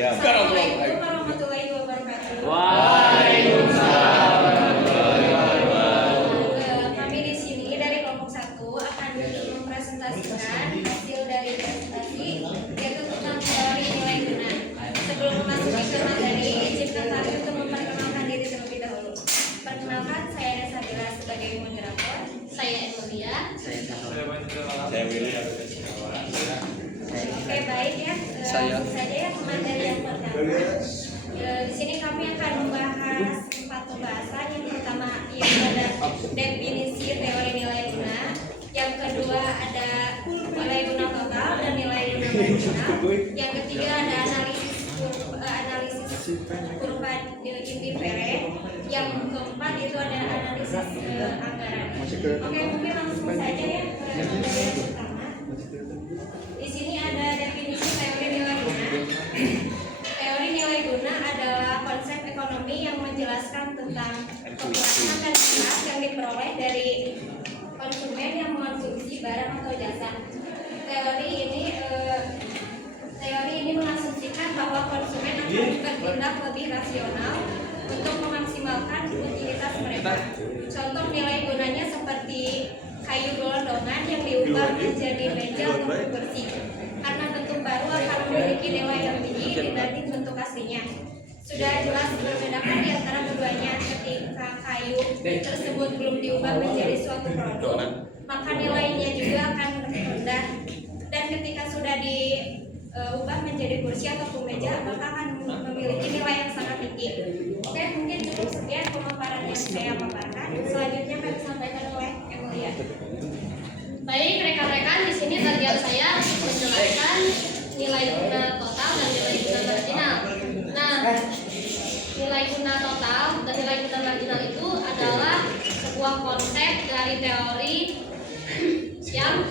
jam. Assalamualaikum warahmatullahi wabarakatuh. Waalaikumsalam. Kami di sini dari kelompok 1 akan mempresentasikan hasil dari presentasi yaitu tentang teori nilai guna. Sebelum memasuki ke materi, izinkan kami untuk memperkenalkan diri terlebih dahulu. Perkenalkan, saya Nasabila sebagai moderator. Saya Emilia. Saya Willy. Oke, baik ya. Langsung saja ya ke materi yang pertama. Di sini kami akan membahas 4 pembahasan. Yang pertama yaitu ada definisi teori nilai guna. Yang kedua ada nilai guna total dan nilai guna marginal. Yang ketiga ada analisis kurva indiferen. Yang keempat itu ada analisis anggaran. Oke, mungkin langsung saja ya ke materi yang pertama. Di sini ada definisi teori nilai guna. Teori nilai guna adalah konsep ekonomi yang menjelaskan tentang keuntungan dan manfaat yang diperoleh dari konsumen yang mengonsumsi barang atau jasa. Teori ini mengasumsikan bahwa konsumen akan bertindak lebih rasional untuk memaksimalkan utilitas mereka. Contoh nilai gunanya seperti kayu gelondongan yang diubah menjadi meja untuk bersih. Karena bentuk baru akan memiliki nilai yang tinggi dibanding bentuk aslinya. Sudah jelas membedakan di antara keduanya ketika kayu tersebut belum diubah menjadi suatu produk, maka nilainya juga akan rendah. Dan ketika sudah diubah menjadi kursi ataupun meja, maka akan memiliki nilai yang sangat tinggi. Oke, mungkin cukup sekian pemaparan yang saya paparkan. Selanjutnya akan disampaikan oleh Emilia. Baik rekan-rekan, di sini target saya menjelaskan nilai guna total dan nilai guna marginal. Nah, nilai guna total dan nilai guna marginal itu adalah sebuah konsep dari teori yang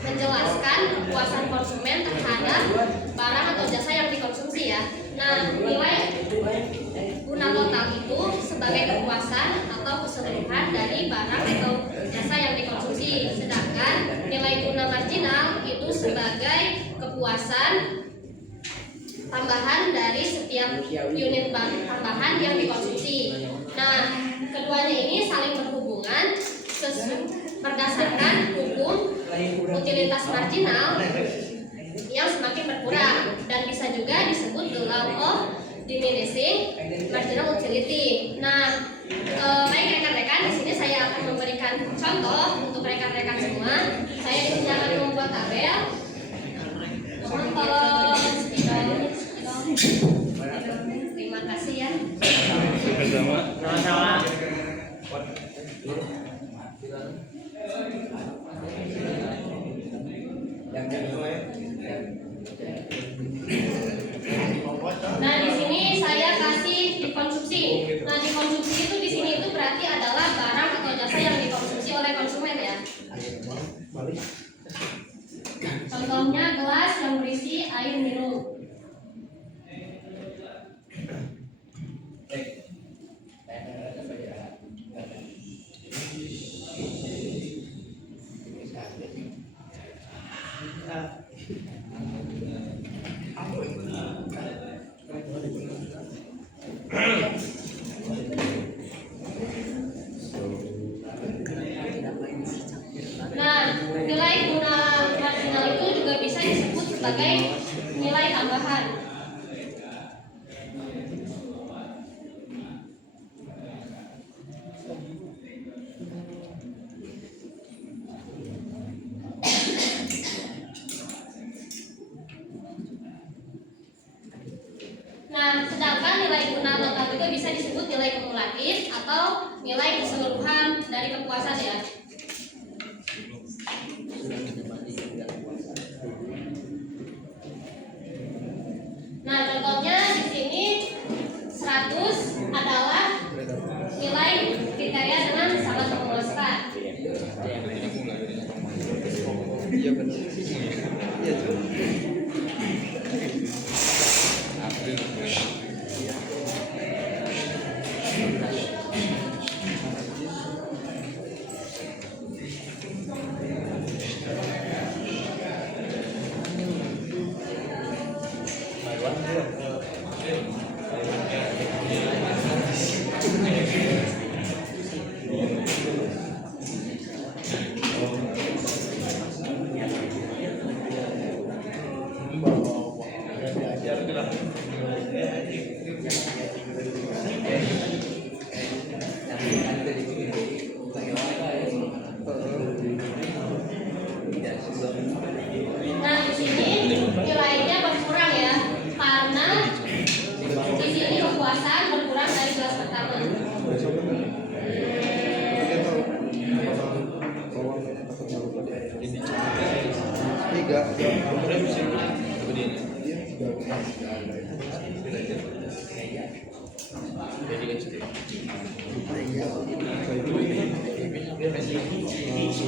menjelaskan kepuasan konsumen terhadap barang atau jasa yang dikonsumsi ya. Nah, nilai guna total itu sebagai kepuasan atau keseluruhan dari barang atau jasa yang dikonsumsi, sedangkan nilai guna marginal itu sebagai kepuasan tambahan dari setiap unit tambahan yang dikonsumsi. Nah, keduanya ini saling berhubungan berdasarkan hukum utilitas marginal yang semakin berkurang dan bisa juga disebut the law of diminishing marginal utility. Nah, baik rekan-rekan, di sini saya akan memberikan contoh untuk rekan-rekan semua. Saya di sini akan membuat tabel. Mohon tolong terima kasih ya. Sama-sama. Nah, di sini saya kasih dikonsumsi. Nah, dikonsumsi itu di sini itu berarti adalah barang atau jasa yang dikonsumsi oleh konsumen ya. Contohnya gelas yang berisi air minum. Nah, nilai guna marginal itu juga bisa disebut sebagai nilai tambahan. Nah, sedangkan nilai guna total juga bisa disebut nilai kumulatif atau nilai keseluruhan dari kepuasan ya.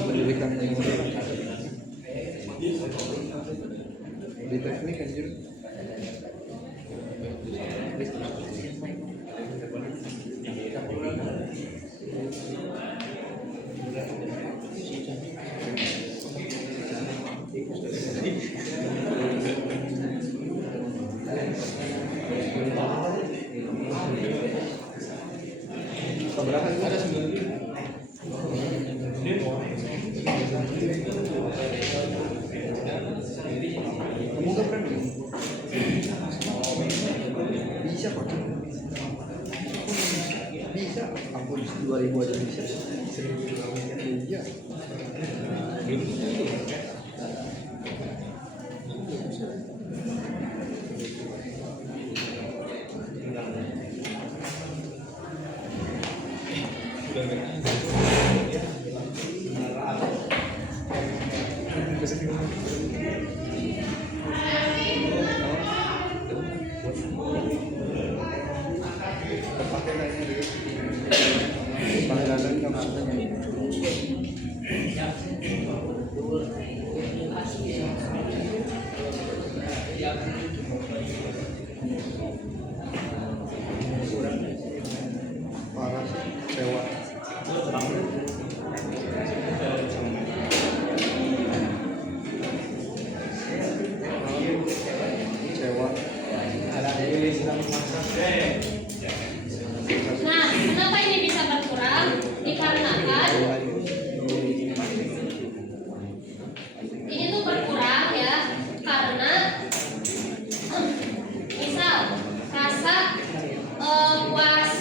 pendidikan di teknik anjir. Keberapa itu ada 9. Kamu gak pernah? Bisa kok. Bisa. Ampun 2000 aja bisa. Iya. Parah sih, sewa. Nah, kenapa ini bisa berkurang? Dikarenakan ini tuh berkurang ya, karena misal rasa puas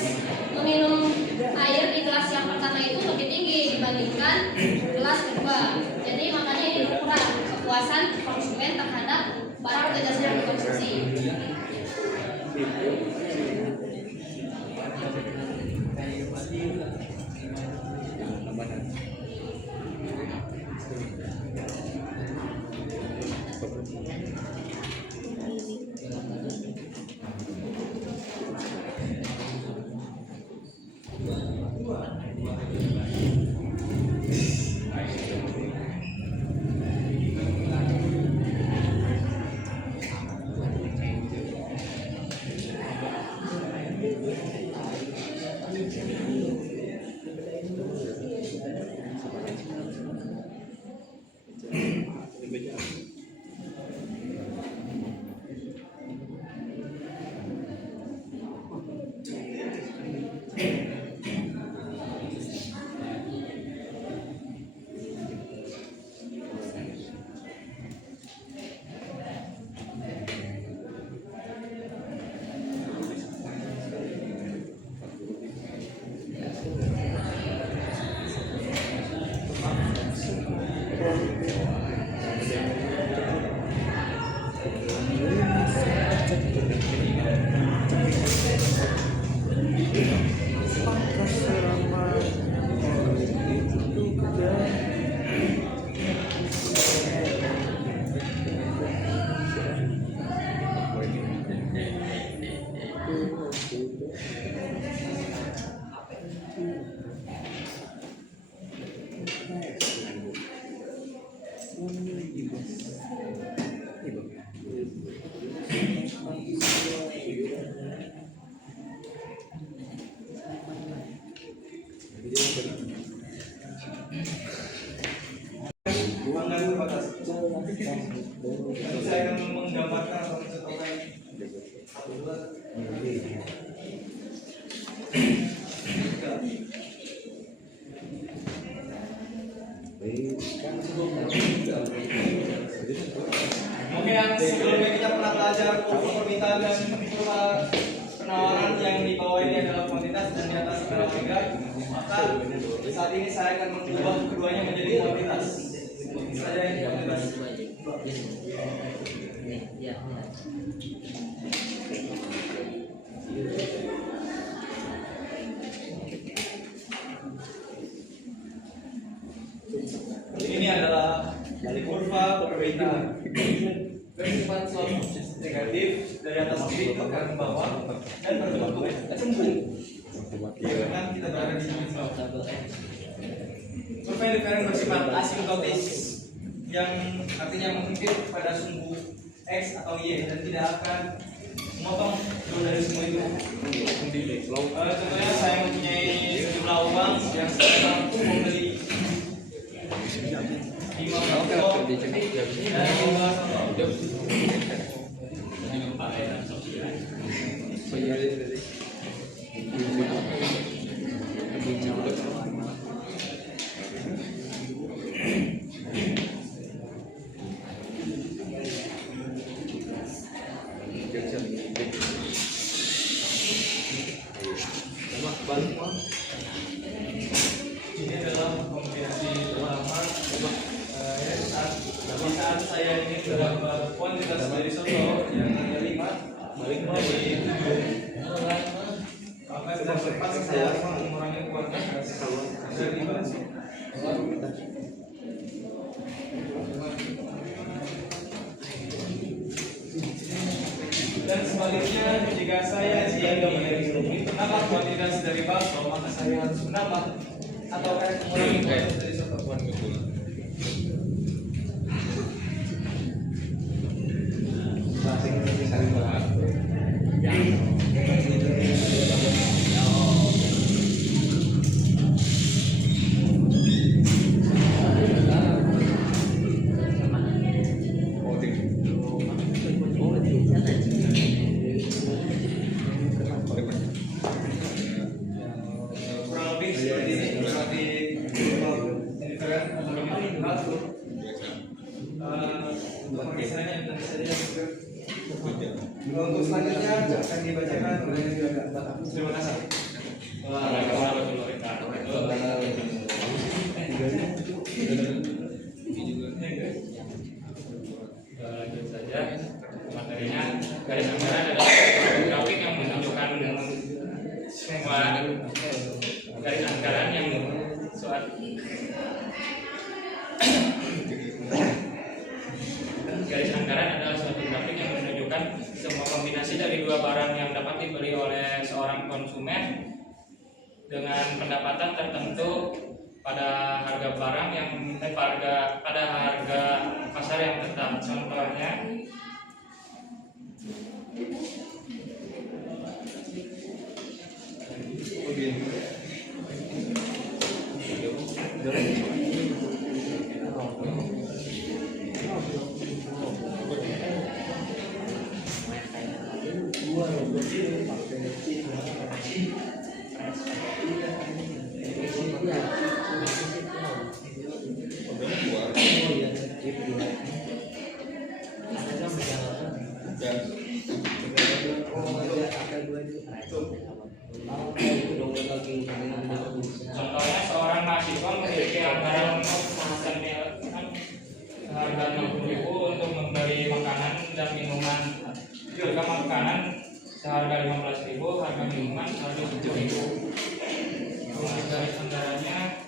meminum air di gelas yang pertama itu lebih tinggi dibandingkan gelas kedua. Jadi makanya ini berkurang kepuasan konsumen terhadap barang atau jasa yang dikonsumsi. Saya akan menggambarkan Oke, yang sebelumnya kita pernah belajar permintaan dan penawaran yang di bawah ini adalah kuantitas dan di atas adalah harga. Maka saat ini saya akan mengubah keduanya menjadi kuantitas. Saja ini kuantitas. Ini adalah kurva permintaan bersifat selalu negatif dari atas kiri ke bawah dan berbentuk cembung. Ya kan kita berada di sini. Kurva indiferen bersifat asimptotis yang artinya menghimpit pada sumbu X atau Y dan tidak akan memotong jauh dari semua itu. Contohnya saya mempunyai sejumlah uang yang saya mampu membeli 5 kilo dan membahas ini adalah kombinasi pertama di saat saya ingin berapa kuantitas dari soto yang ada 5 menjadi 7, maka sedang terpaksa saya mengurangi kuantitas dari 5. Dan sebaliknya, jika saya ingin menambah kuantitas dari bakso, maka saya harus menambah atau mengurangi kuantitas dari soto. Kurang lebih seperti ini, berarti indiferen atau indiferen. Untuk pengesahannya nanti saja. Untuk selanjutnya akan dibacakan oleh terima kasih. Lanjut saja materinya. Garis anggaran adalah grafik yang menunjukkan semua garis anggaran yang garis anggaran adalah suatu grafik yang menunjukkan semua kombinasi dari dua barang yang dapat dibeli oleh seorang konsumen dengan pendapatan tertentu pada harga barang yang pada harga pasar yang tetap. Contohnya Contohnya seorang mahasiswa memiliki anggaran harga 60.000 untuk membeli makanan dan minuman. Harga makanan seharga 15.000, harga minuman seharga 10.000. Garis anggarannya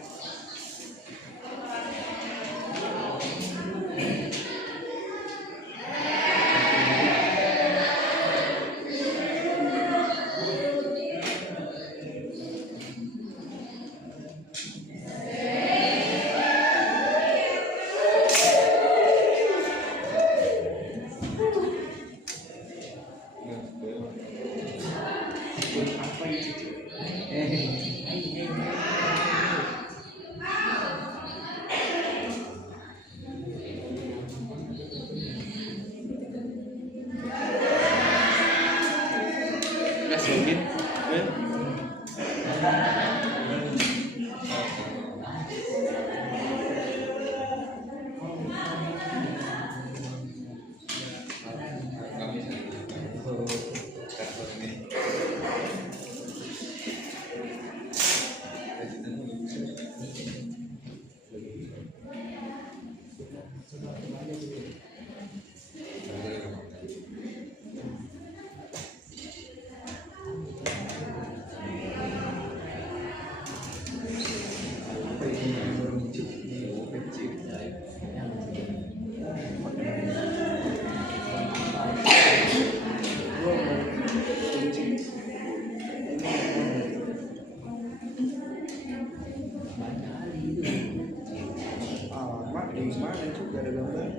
Di mana itu gak ada gambar?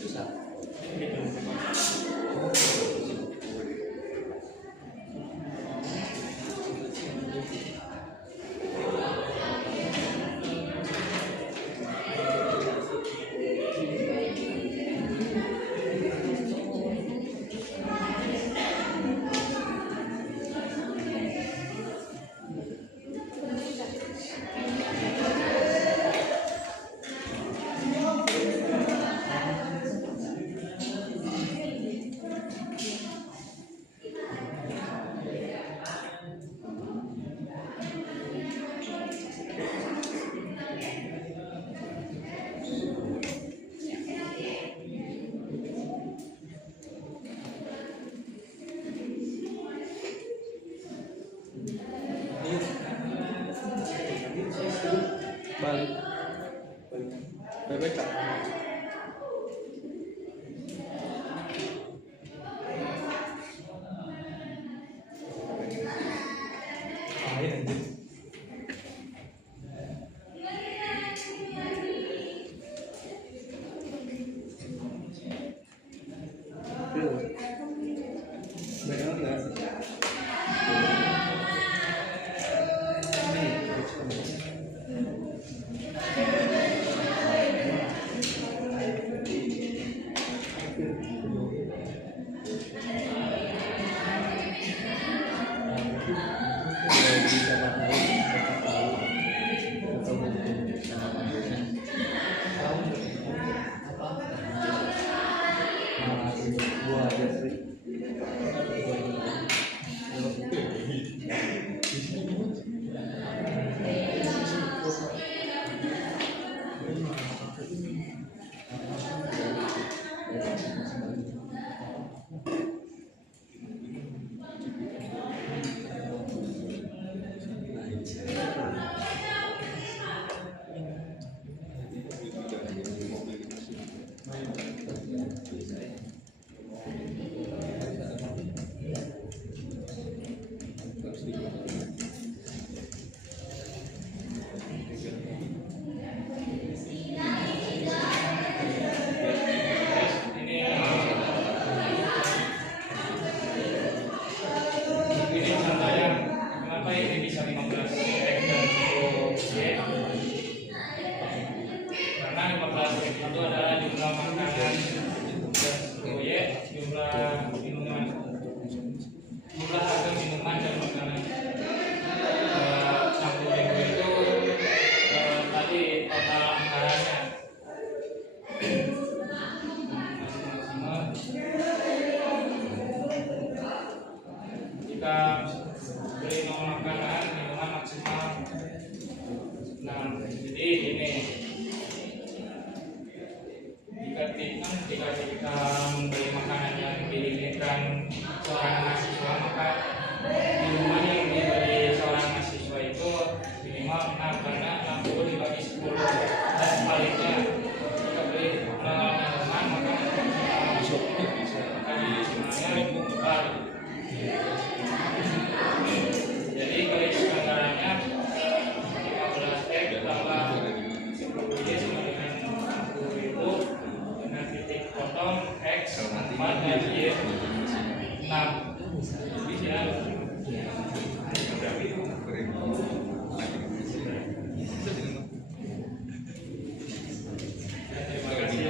Susah. Balik. BPK. Benar nggak sih? Gua aja sih. Ini contohnya kenapa ini bisa 15 X dan 10 Y? Karena 15 X itu adalah jumlah makanan dan 10 Y jumlah minuman, jumlah harga minuman dan makanan. 60.000 itu tadi total anggarannya. Maksimal jika beli makanan minuman maksimal. Nah, jadi ini jika kita membeli makanan yang diinginkan seorang mahasiswa, maka minuman yang dibeli seorang mahasiswa itu minimal 6 karena 60 dibagi 10 dan sebaliknya jika beli minuman maka maksimalnya kebalik. Jadi garis anggarannya 15 X tambah 10 Y sama dengan 60.000 dengan titik potong X 4 dan Y 6. Ya. Terima kasih.